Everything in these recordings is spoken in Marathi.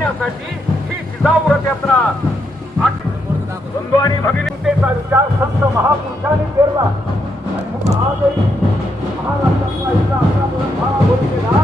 करण्यासाठी ही जिजाऊरथ यात्रा. बंधू आणि भगिनींचा विचार संत महापुरुषांनी पेरला आणि आजही महाराष्ट्रातला इथला असा मोठा भाव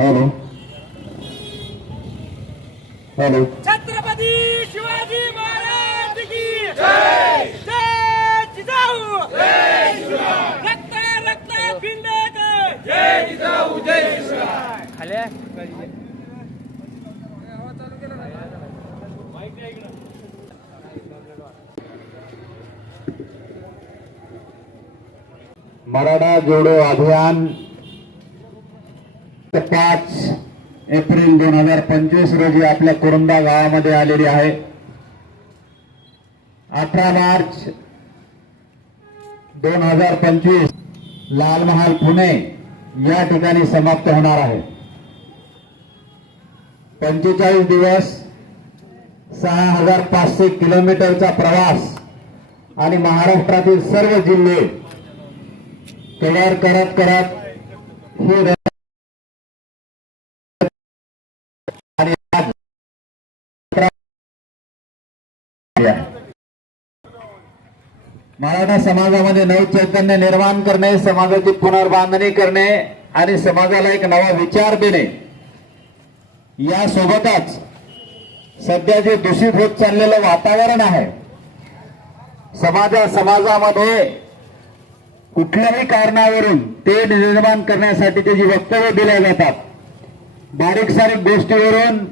हॅलो हॅलो छत्रपती शिवाजी महाराज की जय! जिजाऊ! रक्त जय जिजाऊ जय खाल्या मराठा जोडो अभियान पाच एप्रिल दोन हजार पंचवीस रोजी आपल्या कुरुंदा गावामध्ये आलेली आहे. अठरा मार्च दोन हजार पंचवीस लाल महाल पुणे या ठिकाणी समाप्त होणार आहे. पंचेचाळीस दिवस सहा हजार पाचशे किलोमीटरचा प्रवास आणि महाराष्ट्रातील सर्व जिल्हे कव्हर करत करत ही मराठा समाजामध्ये नव चैतन्य निर्माण करणे समाजाची पुनर्बांधणी करणे आणि समाजाला एक नवा विचार देणे. यासोबतच सध्या जे दूषित होत चाललेलं वातावरण आहे समाजा समाजामध्ये कुठल्याही कारणावरून ते निर्माण करण्यासाठी त्याची वक्तव्य दिल्या जातात. बारीक सारीक गोष्टीवरून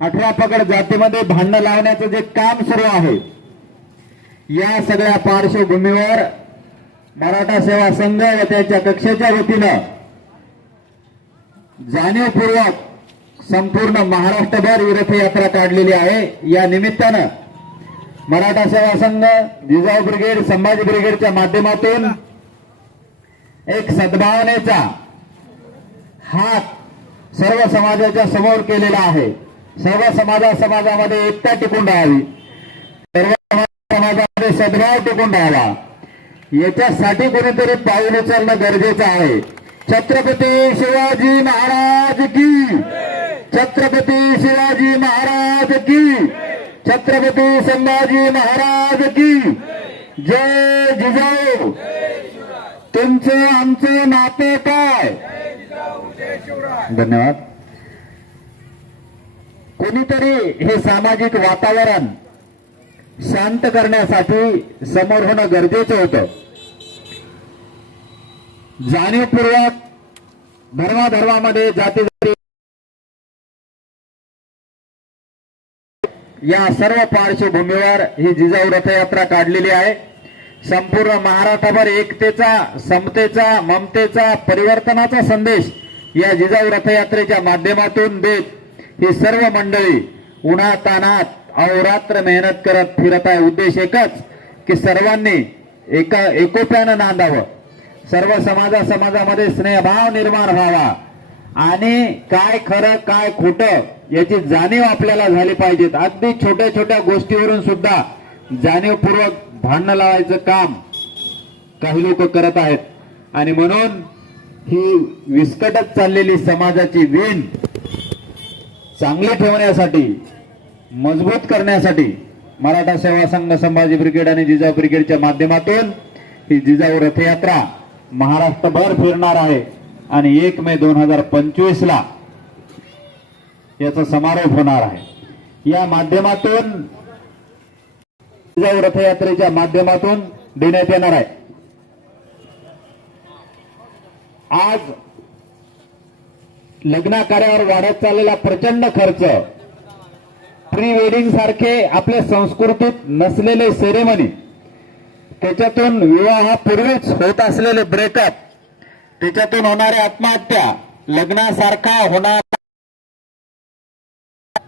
अठरा पकड जातीमध्ये भांडण लावण्याचं जे काम सुरू आहे या सगळ्या पार्श्वभूमीवर मराठा सेवा संघ व त्याच्या कक्षेच्या वतीनं जाणीवपूर्वक संपूर्ण महाराष्ट्रभर रथयात्रा काढलेली आहे. या निमित्तानं मराठा सेवा संघ जिजाऊ ब्रिगेड संभाजी ब्रिगेडच्या माध्यमातून एक सद्भावनेचा हात सर्व समाजाच्या समोर केलेला आहे. सर्व समाजा समाजामध्ये एकता टिकून राहावी. सर्व समाजा समाजामध्ये सद्भाव टिकून राहावा याच्यासाठी कोणीतरी पाऊल उचलणं गरजेचं आहे. छत्रपती शिवाजी महाराज की? छत्रपती शिवाजी महाराज की? छत्रपती संभाजी महाराज की? जय जिजाऊ. तुमचे आमचे नाते काय? धन्यवाद. कोणीतरी हे सामाजिक वातावरण शांत करण्यासाठी समोर होणं गरजेचं होतं. जाणीवपूर्वक धर्माधर्मामध्ये जाती जाती या सर्व पार्श्वभूमीवर ही जिजाऊ रथयात्रा काढलेली आहे. संपूर्ण महाराष्ट्रभर एकतेचा समतेचा ममतेचा परिवर्तनाचा संदेश या जिजाऊ रथयात्रेच्या माध्यमातून देत ही सर्व मंडळी उन्हा अवरात्र अहोरात्र मेहनत करत फिरत आहे. उद्देश एकच की सर्वांनी एका एकोप्यानं नांदावं. सर्व समाजा समाजामध्ये स्नेहभाव निर्माण व्हावा. आणि काय खरं काय खोटं याची जाणीव आपल्याला झाली पाहिजेत. अगदी छोट्या छोट्या गोष्टीवरून सुद्धा जाणीवपूर्वक भांडणं लावायचं काम काही लोक करत आहेत. आणि म्हणून ही विस्कटत चाललेली समाजाची वीण चांगली ठेवण्यासाठी मजबूत करण्यासाठी मराठा सेवा संघ संभाजी ब्रिगेड आणि जिजाऊ ब्रिगेडच्या माध्यमातून ही जिजाऊ रथयात्रा महाराष्ट्रभर फिरणार आहे. आणि एक मे दोन हजार पंचवीस ला याचा समारोप होणार आहे. या माध्यमातून जिजाऊ रथयात्रेच्या माध्यमातून देण्यात येणार आहे. आज लग्नाकार्यावर वाढत चाललेला प्रचंड खर्च प्री वेडिंग सारखे आपल्या संस्कृतीत नसलेले सेरेमनी त्याच्यातून विवाहापूर्वीच होत असलेले ब्रेकअप त्याच्यातून होणाऱ्या आत्महत्या लग्नासारखा होणार.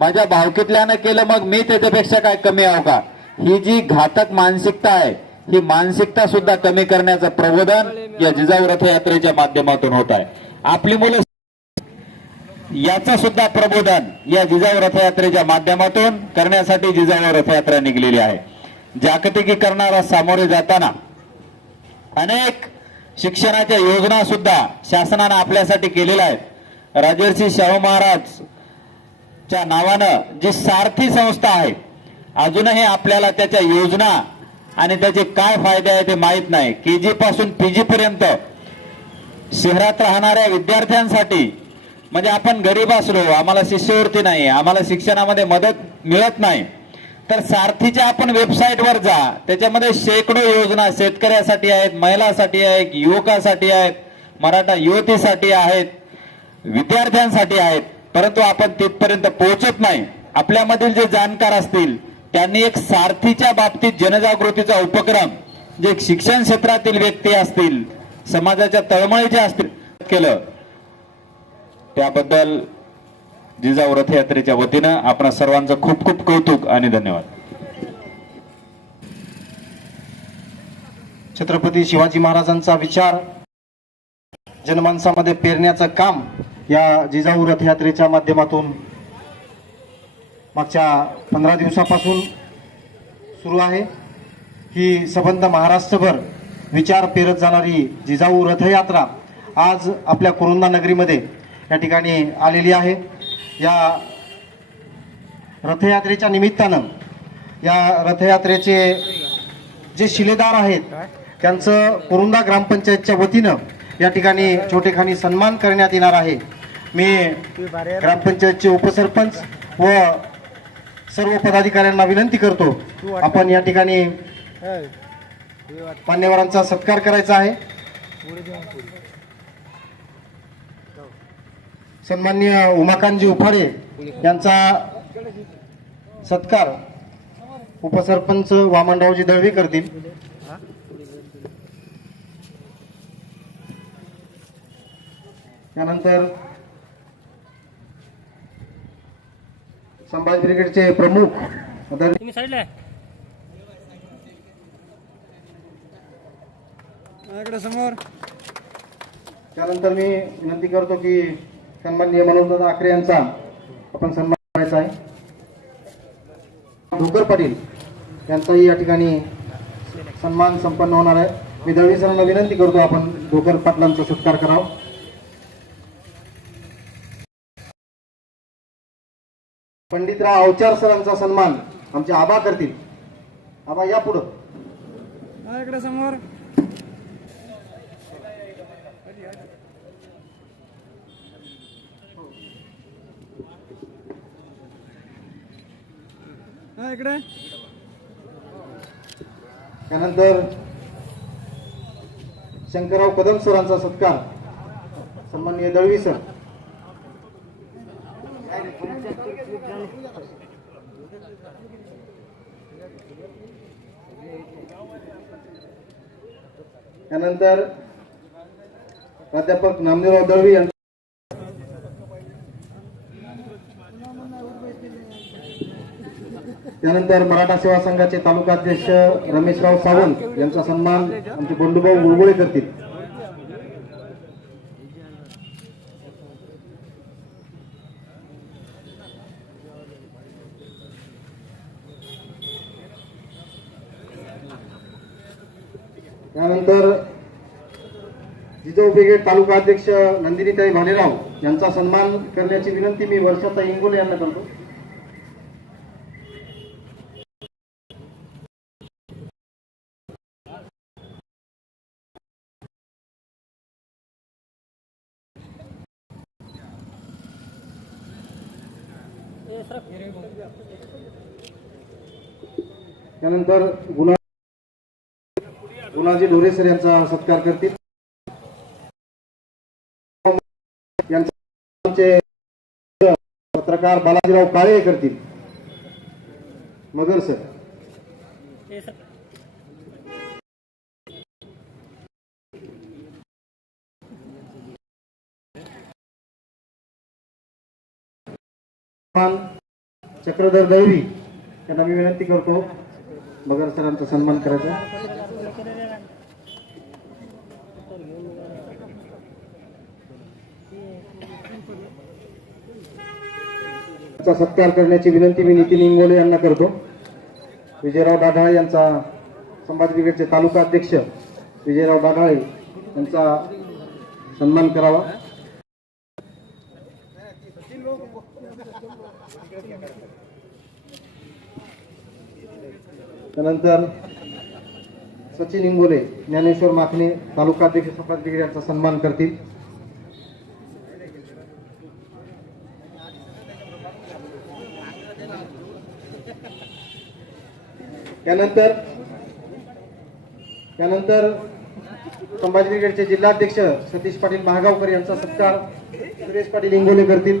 माझ्या भावकीतल्यानं केलं मग मी त्याच्यापेक्षा काय कमी आहो का? ही जी घातक मानसिकता आहे ही मानसिकता सुद्धा कमी करण्याचं प्रबोधन या जिजाऊ रथयात्रेच्या माध्यमातून होत आहे. आपली मुलं याचं सुद्धा प्रबोधन या जिजाऊ रथयात्रेच्या माध्यमातून करण्यासाठी जिजाऊ रथयात्रा निघलेली आहे. जागतिकीकरणाला सामोरे जाताना अनेक शिक्षणाच्या योजना सुद्धा शासनानं आपल्यासाठी केलेल्या आहेत. राजर्षी शाहू महाराज च्या नावानं जी सारथी संस्था आहे अजूनही आपल्याला त्याच्या योजना आणि त्याचे काय फायदे आहे ते माहीत नाही. के जी पासून पीजी पर्यंत शहरात राहणाऱ्या विद्यार्थ्यांसाठी म्हणजे आपण गरीब असलो आम्हाला शिष्यवृत्ती नाही आम्हाला शिक्षणामध्ये मदत मिळत नाही. तर सारथीच्या आपण वेबसाईटवर जा त्याच्यामध्ये शेकडो योजना शेतकऱ्यासाठी आहेत महिलांसाठी आहेत युवकासाठी आहेत मराठा युवतीसाठी आहेत विद्यार्थ्यांसाठी आहेत परंतु आपण तिथपर्यंत पोहोचत नाही. आपल्यामधील जे जाणकार असतील त्यांनी एक सारथीच्या बाबतीत जनजागृतीचा उपक्रम जे शिक्षण क्षेत्रातील व्यक्ती असतील समाजाच्या तळमळीच्या असतील केलं. त्याबद्दल जिजाऊ रथयात्रेच्या वतीनं आपण सर्वांचं खूप खूप कौतुक आणि धन्यवाद. छत्रपती शिवाजी महाराजांचा विचार जनमानसामध्ये पेरण्याचं काम या जिजाऊ रथयात्रेच्या माध्यमातून मागच्या पंधरा दिवसापासून सुरू आहे. ही सबंध महाराष्ट्रभर विचार पेरत जाणारी जिजाऊ रथयात्रा आज आपल्या कुरुंदा नगरीमध्ये या ठिकाणी आलेली आहे. या रथयात्रेच्या निमित्तानं या रथयात्रेचे जे शिलेदार आहेत त्यांचं कुरुंदा ग्रामपंचायतच्या वतीनं या ठिकाणी छोटेखानी सन्मान करण्यात येणार आहे. मी ग्रामपंचायतचे उपसरपंच व सर्व पदाधिकाऱ्यांना विनंती करतो आपण या ठिकाणी मान्यवरांचा सत्कार करायचा आहे. सन्मान्य उमाकांतजी उफाडे यांचा सत्कार उपसरपंच वामनरावजी दळवी करतील त्यानंतर संभाजी ब्रिगेडचे प्रमुख. समोर त्यानंतर मी विनंती करतो की सन्माननीय मनोजदादा आखरे यांचा आपण सन्मान करायचा आहे. धोकर पाटील यांचाही या ठिकाणी सन्मान संपन्न होणार आहे. मी दळवी सरांना विनंती करतो आपण धोकर पाटलांचा सत्कार करावा. पंडितराव अवचार सरांचा सन्मान आमचे आबा करतील. आबा या पुढं. समोर. हा इकडे. त्यानंतर शंकरराव कदम सरांचा सत्कार. सन्माननीय दळवी सर. त्यानंतर प्राध्यापक नामदेवराव दळवी यांचा त्यानंतर मराठा सेवा संघाचे तालुका अध्यक्ष रमेशराव सावंत यांचा सन्मान आमचे बंडूभाऊ गुळगुळे करतील. त्यानंतर जिजाऊ ब्रिगेड तालुका अध्यक्ष नंदिनीताई भालेराव यांचा सन्मान करण्याची विनंती मी वर्षाचा इंगोले यांना करतो. त्यानंतर गुणा गुणाजी ढोरे सर यांचा सत्कार करतील. यांचे पत्रकार बालाजीराव काळे करतील. मगर सर. चक्रधर दळवी यांना मी विनंती करतो बगर सरांचा सन्मान करायचा. सत्कार करण्याची विनंती मी नितीन इंगोले यांना करतो. विजयराव दाढाळे यांचा संभाजी ब्रिगेडचे तालुका अध्यक्ष विजयराव दाढाळे यांचा सन्मान करावा. त्यानंतर सचिन इंगोले ज्ञानेश्वर माखणे तालुका अध्यक्ष संभाजी यांचा सन्मान करतील. त्यानंतर त्यानंतर संभाजी ब्रिगेडचे जिल्हाध्यक्ष सतीश पाटील महागावकर यांचा सत्कार. सुरेश पाटील इंगोले करतील.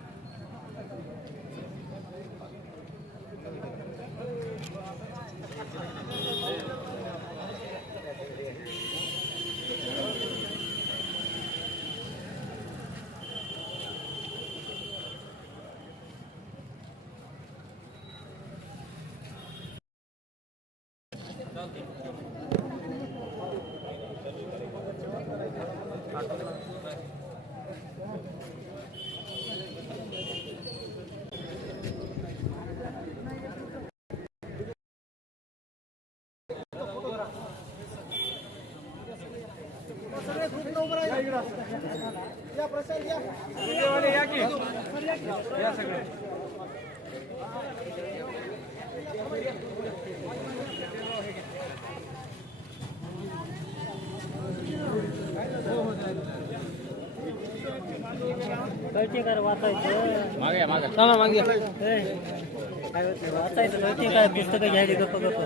काय वाचायचं. मागे मागे. चला मागे. काय होत नाही वाचायचं काय पुस्तकं घ्यायची गप्प गप्प.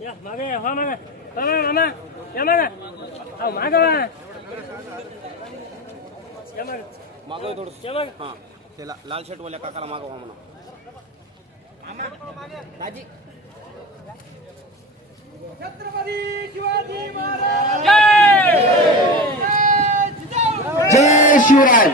या मागे या, हो मागे. हो मागे मामा. या मागे. हो मागे वा या मागे. मागव थोडं. या मागे. हा. ते ला- लाल शर्ट वाल्या काकाला मागवा म्हणा. जय शिवराय.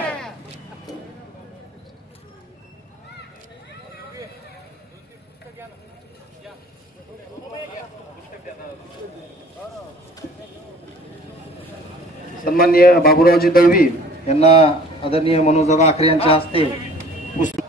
सन्माननीय बाबूरावजी दळवी यांना आदरणीय मनोजदादा आखरे यांच्या हस्ते पुस्तक